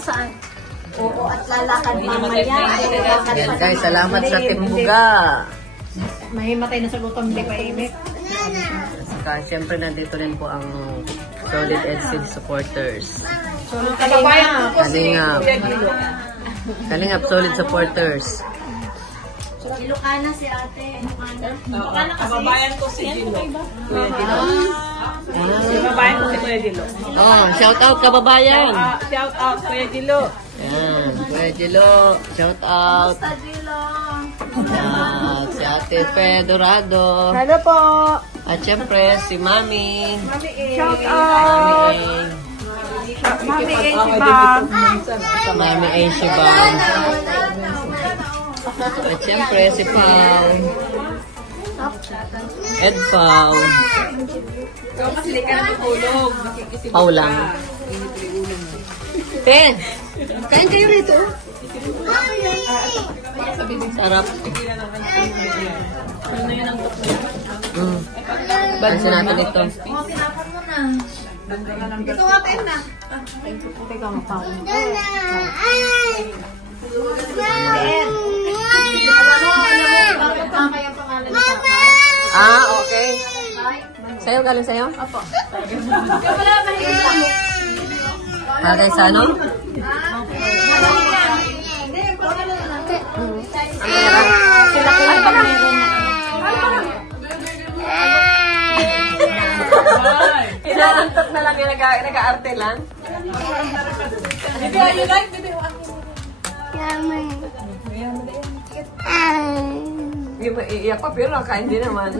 Saan? Oo, at lalakad mamaya. Yan guys, salamat sa Timbuga. Mahimatay na sa lutong, hindi pa imik. Saka siyempre nandito rin po ang Solid LCD supporters. Solid Kalingap. Kalingap Solid supporters. Ilocana si ate. Ilocana kasi. Kababayan ko si Dilo. Kuya Dilo. Kababayan ko si Kuya Dilo. Oh, shout out kababayan. Shout out Kuya Dilo. Yan, Kuya Dilo. Shout out. Sa Dilo. Yan, si Ate Fedorado. Hello po. At syempre si Mami. Shout out. Mami Eishibang. Mami Eishibang. At syempre si Pao. Ed Pao. Ikaw kasi di ka natutulog. Pao lang. Ten! Kain kayo rito. Sarap. Bansin natin ito. Tinapon mo na. Ito nga kayo na. Teka, mapao. Ah, okay. Sa'yo, galing sa'yo? Opo. Bagay sa ano? Inaantok na lang yung nag-aarte lang. Bibi, are you like? Bibi, Hindi mo iiyak pa, pero nakain din naman.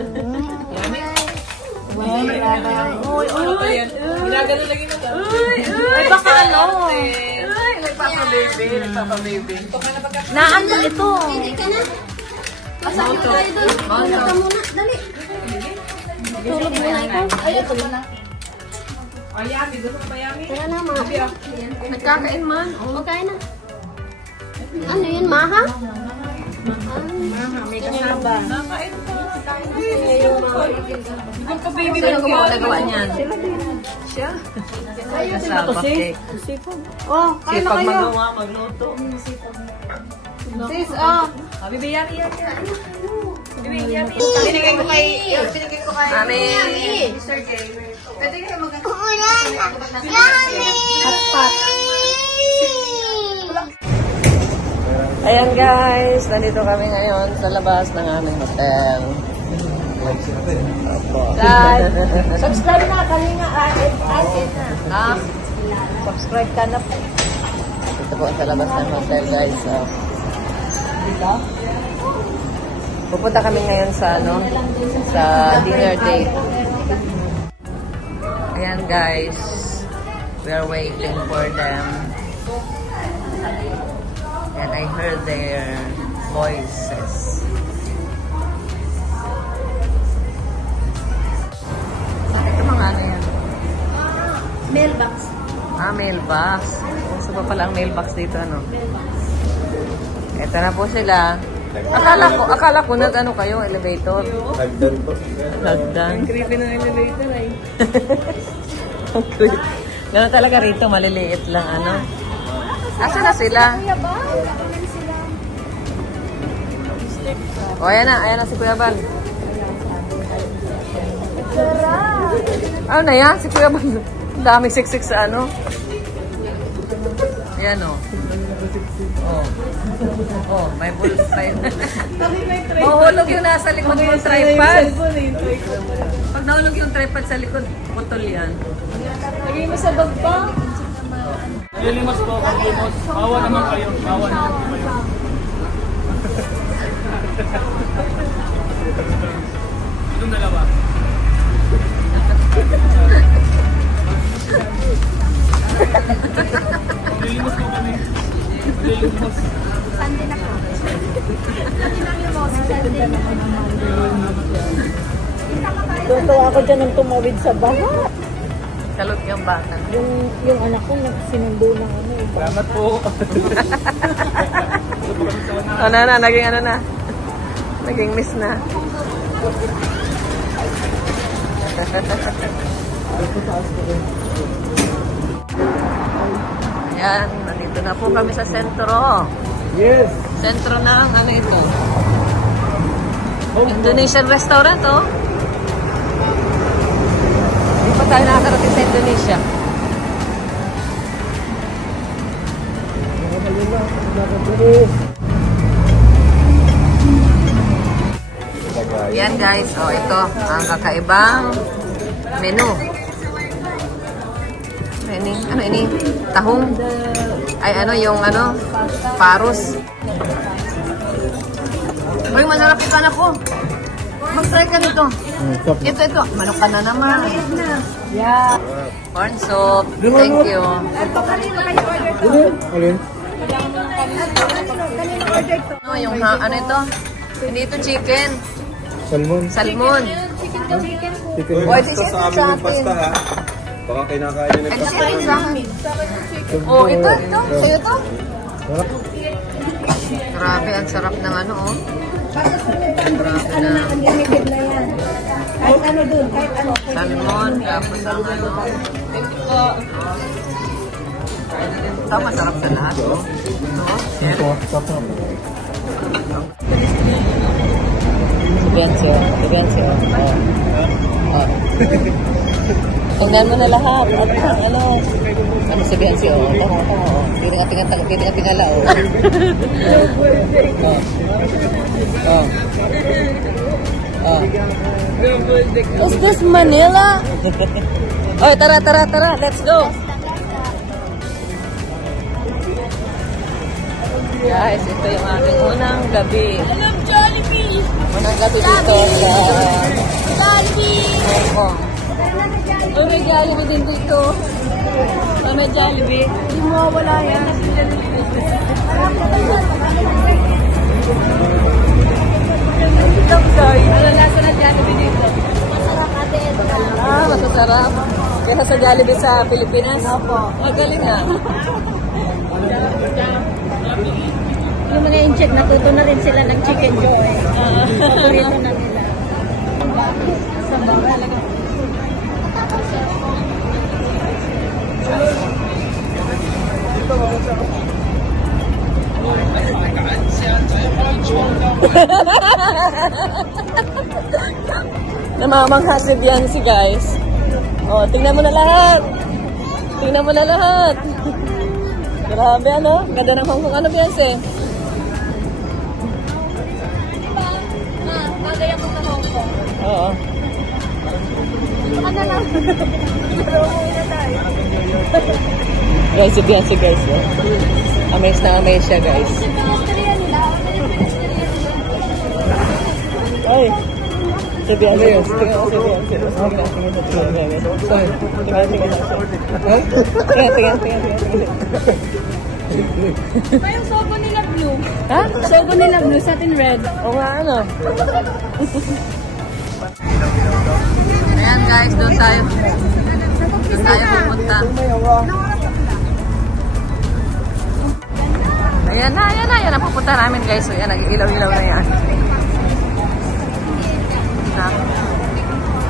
ginagano lagi na lang. Ay, baka ano? Nagpapa-baby, nagpapa-baby. Naantok ito. Hindi ka na. Pasakit tayo doon. Tulog ka muna. Dali. Tulog muna ikaw. Ay, ito muna. Ay, Yami. Gusto ko ba, Yami? Tara na, mga. Nagkakain man. O, kain na. Ano yun, maha? May kasaba. Nakain ko. Magpa-baby Sino lang ko yun. nagawa niyan? Siya. Kasama cake. Oh, kain na Sipag kayo. magawa, magluto. Sis, oh. Bibi, Yami, Yami. Bibi, Yami. Binigay ko kay Mami! Mr. J. Pwede kayo Ayan guys, nandito kami ngayon sa labas ng aming hotel. Guys, subscribe na. Kalinga, asin na. Subscribe ka na po. Dito po sa labas ng hotel guys. So, pupunta kami ngayon sa sa dinner date. Ayan guys, we are waiting for them. And I heard their voices. Ito mga ano yan? Mailbox. Ah, mailbox. Gusto pa pala ang mailbox dito, ano? Ito na po sila. Akala ko nag-ano kayo, elevator. Hagdan po. Hagdan. Creepy ng elevator ay. Ganun talaga rito, maliliit lang, ano? Asa na sila? O, ayan na si Kuya Bal. Ano na yan? Si Kuya Bal. Daming siksik sa ano. Ayan o. Oh, may bullpen. Mahulog yung nasa likod ng tripod. Pag nahulog yung tripod sa likod, putol yan. Lagay mo sa bag pa. Lilimos po, pag-limos. Awa naman kayo. Awa naman kayo. Itong dalawa. Lilimos po kami. Lilimos. Sunday na po. Sunday na yung mga Sunday na. Tutuwa ako dyan nung tumawid sa baha. Kalot yung bata. Yung anak ko, sinundo ng ano eh. Salamat po. O na, naging ano na. Naging miss na. Ayan, nandito Ito na po kami sa sentro. Yes. Sentro ng ano ito? Indonesian restaurant, oh. Hindi pa tayo nakakarating sa Indonesia. Yan guys, oh ito ang kakaibang menu. Ano ini? Tahong? Ay ano yung ano? Paros. Uy, masarap ito anak ko. Mag-try ka nito. Ito. Manok ka na naman. Yeah. Corn soup. Thank you. Ano yung ano ito? Hindi ito chicken. Salmon. Chicken pasta sa amin yung pasta ha. Baka kinakain nyo ng pasta. Oh, ito. Sa'yo to. Grabe, ang sarap ng ano, oh. Grabe na. Kahit ano dun, kahit ano. Salmon, tapos ang ano. Ito, masarap sa lahat, oh. Ito, Biancio. Oh. Tingnan mo na lahat. Ano si Biancio? Tama. Tingala, oh. Is this Manila? Oh, tara. Let's go. Guys, ito yung aking unang gabi. Unang gabi dito sa Hong Kong. Oh, may Jollibee din dito. May Jollibee. Hindi mo wala yan. Ano lasa na Jollibee dito? Masarap ate. Masasarap. Kaya sa Jollibee sa Pilipinas? Opo. Magaling nga. Yung mga in-check, natuto na rin sila ng chicken joy. Paborito na nila. Sa bawal. Namamangha si Biancy, guys. Oh, tingnan mo na lahat. Grabe, ano? Ganda ng Hong Kong. Ano, Biancy? Bagay ako sa Hong Kong. Oo. Baka na lang. Umuwi na tayo. Guys, si Biancy, guys. Amaze na amaze siya, guys. Ay! Si Biancy, guys. Tingnan ko si Biancy. Pa yung sobo nila blue. Ha? Sobo nila blue, satin red. O nga, ano? Ayan, guys. Doon tayo pupunta. Ayan na. Yan ang pupunta namin, guys. So, yan, nag-ilaw-ilaw na yan.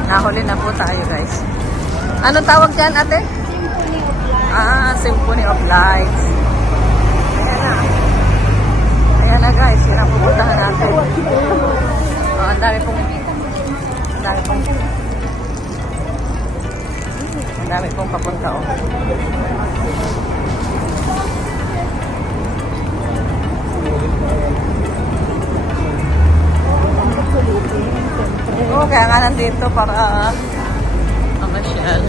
Nahuli na po tayo, guys. Anong tawag dyan, ate? Symphony of Lights. Ayan na, guys. Yan ang pupuntahan natin. Ang dami pong papunta, oh. Oo, kaya nga nandito para mamasyal.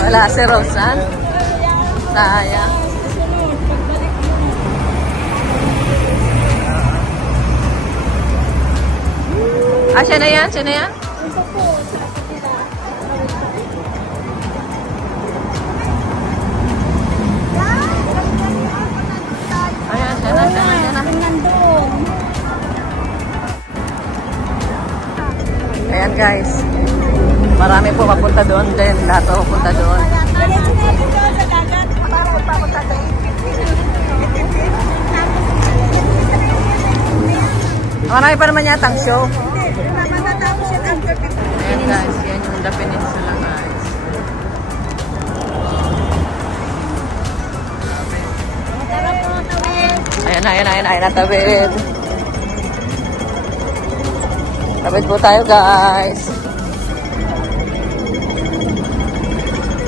Wala si Rosan. Sayang. Siya na yan? Ayan, siya na. Ayan, guys. Marami po papunta doon din. Lahat po papunta doon. Marami pa naman yatang show. Ayan, guys. Yan yung The Peninsula, guys. Ayan, natawid. Tawid po tayo, guys.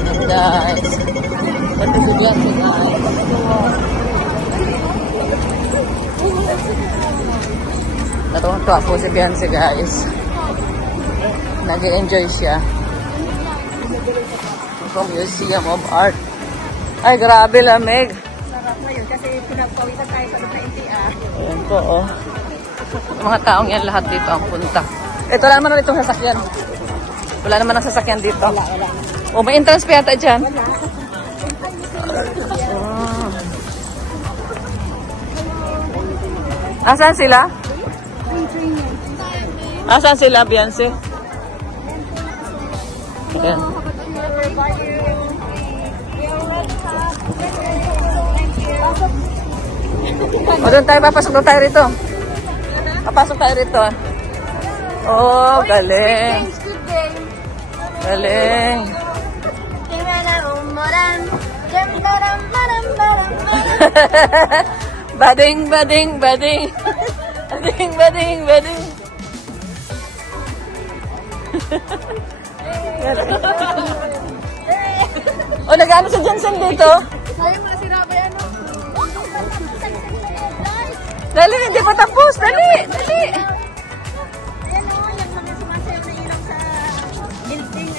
Ayan, guys. Pati si Beyonce, guys. Natuwa po si Beyonce, guys. Nag-enjoy siya. Ito, Museum of Art. Ay, grabe lamig. Sarap na yun kasi pinagpawitan tayo sa NTR. Ayan po, oh. Yung mga taong yan lahat dito ang punta. Ito wala naman ulit itong sasakyan. Wala naman ang sasakyan dito. Wala. O, may entrance pa yata dyan. Asan sila? Asan sila, Beyonce? Ayan. O, doon tayo, papasok doon tayo rito. Papasok tayo rito. Oh, galing. Galing. Bading, bading, bading. Bading, bading, bading. O, nag-ano si Johnson dito? Ayaw mo na sinabi ano? Dali, hindi pa tapos. Dali, dali. Ayan o, yung mga sumasayaw na ilaw sa building.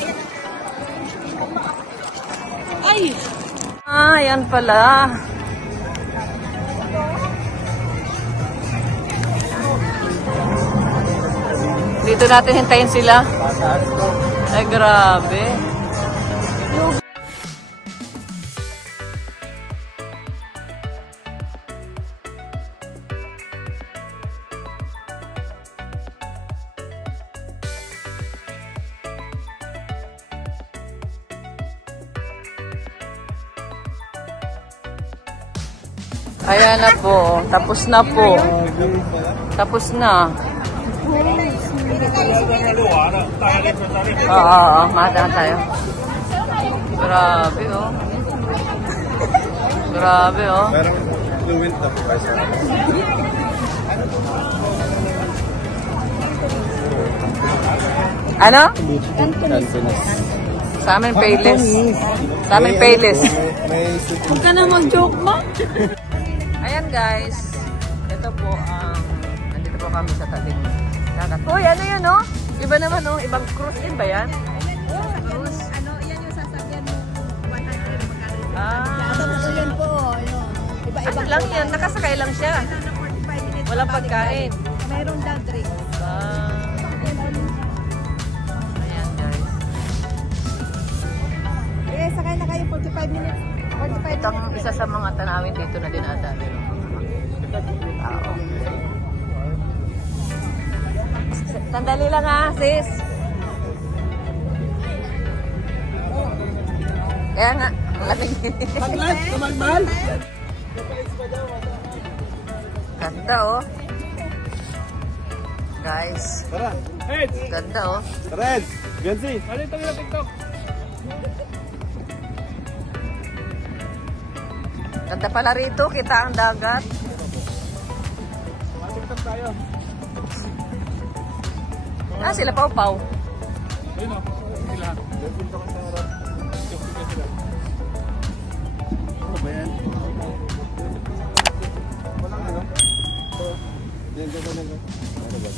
Ayan. Ah, yan pala. Dito natin hintayin sila. Ay, grabe. Ayan na po. Tapos na po. Tapos na. Oo, madaan tayo. Grabe, oh. Grabe, oh. Parang fluent na. Ano? Cantonese. Sa amin, payless. Sa amin, payless. Huwag ka na mag-joke mo. Ayan, guys. Ito po ang... nandito po kami sa tabing dagat. Uy, ano yun, oh? Iba naman, oh. Ibang cruise din ba yan? Cruise. Ano, yan yung sasakyan mo. 100 magkano. Ah. Tapos yan po, yun. Iba-iba Ano lang yan? Nakasakay lang siya. 45 minutes. Walang pagkain. Mayroon daw drink. Ah. Ayan, guys. Eh, sakay na kayo 45 minutes. 45 Ito ang isa sa mga tanawin dito na dinadali. Tao. Sandali lang, ha, sis. Kaya nga, lamig. Ganda, oh. Guys, Tara. ganda, oh. Red. Beyonce. Ano ito yung TikTok? Ganda pala rito, kita ang dagat. TikTok tayo. Ah, sila Pau-Pau. Ayun o. Sila. Ano ba yan? Walang ano? Yan, yan. Ano ba?